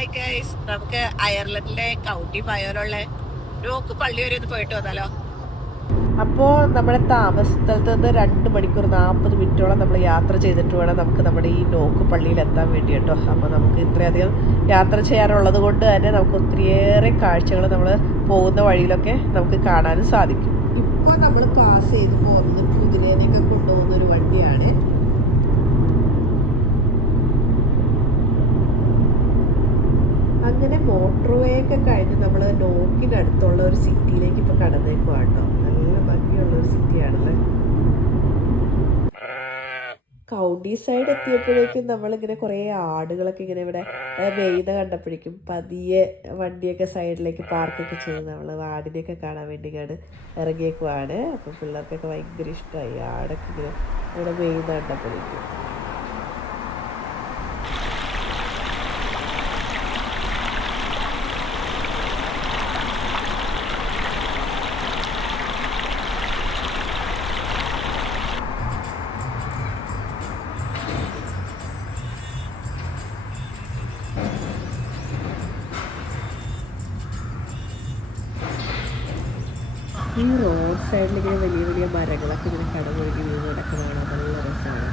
Hi guys, നമുക്ക് അയർലൻഡിലെ county പയോലുള്ള നോക്ക് പള്ളി വരെ ഒന്ന് പോയിട്ട് വന്നാലോ. അപ്പോൾ നമ്മുടെ താമസ സ്ഥലത്ത് നിന്ന് 2 മണിക്കൂർ 40 മിനിറ്റോളം നമ്മൾ യാത്ര ചെയ്തിട്ട് വേണം നമുക്ക് നമ്മുടെ ഈ നോക്ക് പള്ളിയിൽ എത്താൻ വേണ്ടി കേട്ടോ. അപ്പോൾ നമുക്ക് ഇത്രയധികം യാത്ര ചെയ്യാനുള്ളത് കൊണ്ട് തന്നെ നമുക്ക് ഒത്തിരിയേറെ കാഴ്ചകൾ നമ്മൾ പോകുന്ന വഴിയിലൊക്കെ നമുക്ക് കാണാനും സാധിക്കും. ഇപ്പോൾ നമ്മൾ പാസ് ചെയ്ത് പോകുന്നത് കുതിരേനെയൊക്കെ കൊണ്ടുപോകുന്ന ഒരു വണ്ടിയാണ്. അങ്ങനെ മോട്ടോർ വേ ഒക്കെ കഴിഞ്ഞ് നമ്മൾ നോക്കിനടുത്തുള്ള ഒരു സിറ്റിയിലേക്ക് ഇപ്പോൾ കടന്നേക്കുക കേട്ടോ. നല്ല ഭംഗിയുള്ള ഒരു സിറ്റിയാണല്ലേ. കൗണ്ടി സൈഡ് എത്തിയപ്പോഴേക്കും നമ്മളിങ്ങനെ കുറേ ആടുകളൊക്കെ ഇങ്ങനെ ഇവിടെ മെയ്യുന്ന കണ്ടപ്പോഴേക്കും പതിയെ വണ്ടിയൊക്കെ സൈഡിലേക്ക് പാർക്കൊക്കെ ചെയ്ത് നമ്മൾ ആടിനെയൊക്കെ കാണാൻ വേണ്ടി ഇറങ്ങിയേക്കുവാണ്. അപ്പം പിള്ളേർക്കൊക്കെ ഭയങ്കര ഇഷ്ടമായി ആടൊക്കെ ഇങ്ങനെ ഇവിടെ മെയ്യുന്ന കണ്ടപ്പോഴേക്കും. ഈ റോഡ് സൈഡിൽ ഇങ്ങനെ വലിയ വലിയ മരങ്ങളൊക്കെ ഇങ്ങനെ കടമൊഴുകി വീണ് കിടക്കുന്നതാണ്. നല്ല രസമാണ്.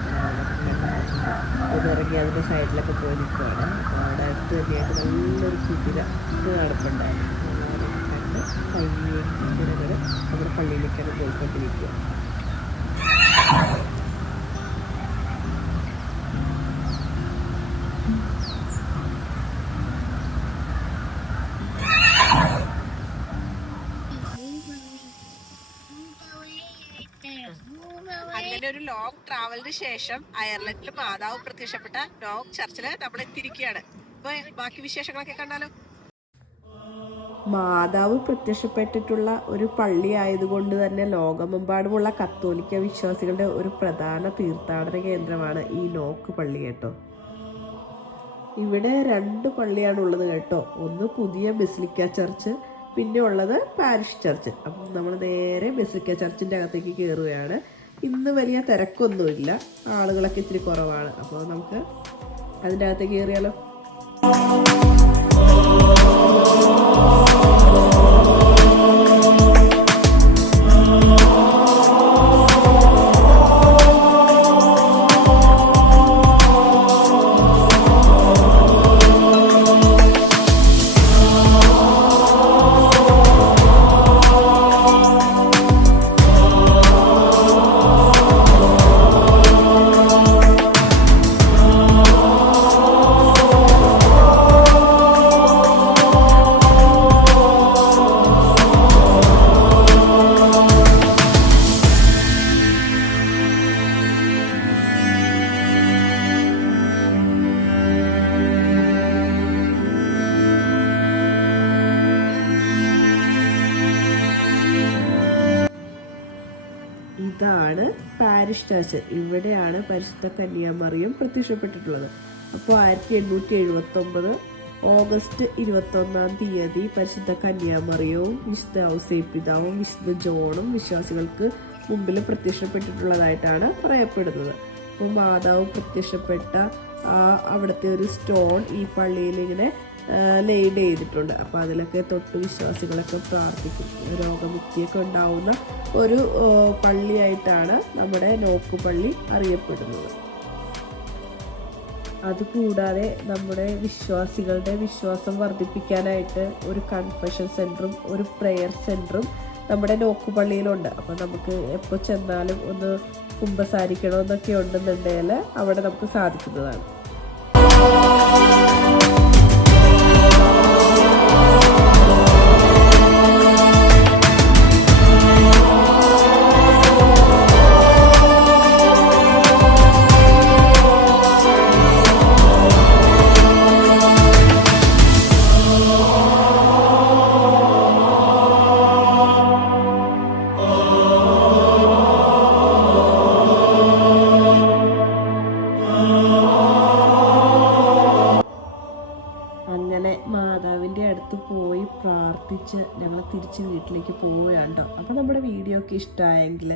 ഇറങ്ങി അതിൻ്റെ സൈഡിലൊക്കെ പോയി നിൽക്കുകയാണ്. അപ്പോൾ അവിടെ അടുത്ത് തന്നെയായിട്ട് നല്ലൊരു കുതിര നടപ്പുണ്ടായിരുന്നു. കണ്ട് പയ്യെ കുതിരകൾ നമ്മുടെ പള്ളിയിലേക്കാണ് പോയിക്കൊണ്ടിരിക്കുക. അങ്ങനെ ഒരു ലോങ് ട്രാവലിന് ശേഷം അയർലൻഡിൽ മാതാവ് പ്രത്യക്ഷപ്പെട്ട നോക്ക് ചർച്ചില് നമ്മൾ എത്തിയിരിക്കുകയാണ്. അപ്പൊ ബാക്കി വിശേഷങ്ങളൊക്കെ കണ്ടാലോ. മാതാവ് പ്രത്യക്ഷപ്പെട്ടിട്ടുള്ള ഒരു പള്ളി ആയതുകൊണ്ട് തന്നെ ലോകമെമ്പാടുമുള്ള കത്തോലിക്ക വിശ്വാസികളുടെ ഒരു പ്രധാന തീർത്ഥാടന കേന്ദ്രമാണ് ഈ നോക്ക് പള്ളി കേട്ടോ. ഇവിടെ 2 പള്ളിയാണ് ഉള്ളത് കേട്ടോ. ഒന്ന് പുതിയ ബസിലിക്ക ചർച്ച്, പിന്നെ ഉള്ളത് പാരിഷ് ചർച്ച്. അപ്പം നമ്മൾ നേരെ ബസിലിക്ക ചർച്ചിൻ്റെ അകത്തേക്ക് കയറുകയാണ്. ഇന്ന് വലിയ തിരക്കൊന്നുമില്ല, ആളുകളൊക്കെ ഇത്തിരി കുറവാണ്. അപ്പോൾ നമുക്ക് അതിൻ്റെ അകത്തേക്ക് കയറിയാലോ. ഇതാണ് പാരിഷ് ചർച്ച്. ഇവിടെയാണ് പരിശുദ്ധ കന്യാമറിയം പ്രത്യക്ഷപ്പെട്ടിട്ടുള്ളത്. അപ്പോൾ 1879 ഓഗസ്റ്റ് 21-ാം തീയതി പരിശുദ്ധ കന്യാമറിയവും വിശുദ്ധ ഔസേപ്പിതാവും വിശുദ്ധ ജോണും വിശ്വാസികൾക്ക് മുമ്പിൽ പ്രത്യക്ഷപ്പെട്ടിട്ടുള്ളതായിട്ടാണ് പറയപ്പെടുന്നത്. അപ്പോൾ മാതാവ് പ്രത്യക്ഷപ്പെട്ട അവിടുത്തെ ഒരു സ്റ്റോൺ ഈ പള്ളിയിൽ ഇങ്ങനെ ലെയ്ഡ് ചെയ്തിട്ടുണ്ട്. അപ്പോൾ അതിലൊക്കെ തൊട്ട് വിശ്വാസികളൊക്കെ പ്രാർത്ഥിക്കും. രോഗമുക്തിയൊക്കെ ഉണ്ടാവുന്ന ഒരു പള്ളിയായിട്ടാണ് നമ്മുടെ നോക്ക് പള്ളി അറിയപ്പെടുന്നത്. അതുകൂടാതെ നമ്മുടെ വിശ്വാസികളുടെ വിശ്വാസം വർദ്ധിപ്പിക്കാനായിട്ട് ഒരു കൺഫഷൻ സെൻറ്ററും ഒരു പ്രെയർ സെൻറ്ററും നമ്മുടെ നോക്ക് പള്ളിയിലുണ്ട്. അപ്പോൾ നമുക്ക് എപ്പോൾ ചെന്നാലും ഒന്ന് കുമ്പസാരിക്കണമെന്നൊക്കെ ഉണ്ടെന്നുണ്ടെങ്കിൽ അവിടെ നമുക്ക് സാധിക്കുന്നതാണ്. അങ്ങനെ മാതാവിൻ്റെ അടുത്ത് പോയി പ്രാർത്ഥിച്ച് ഞങ്ങൾ തിരിച്ച് വീട്ടിലേക്ക് പോവുകയാണ് കേട്ടോ. അപ്പോൾ നമ്മുടെ വീഡിയോ ഒക്കെ ഇഷ്ടമായെങ്കിൽ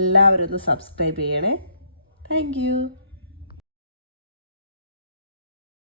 എല്ലാവരും ഒന്ന് സബ്സ്ക്രൈബ് ചെയ്യണേ. താങ്ക്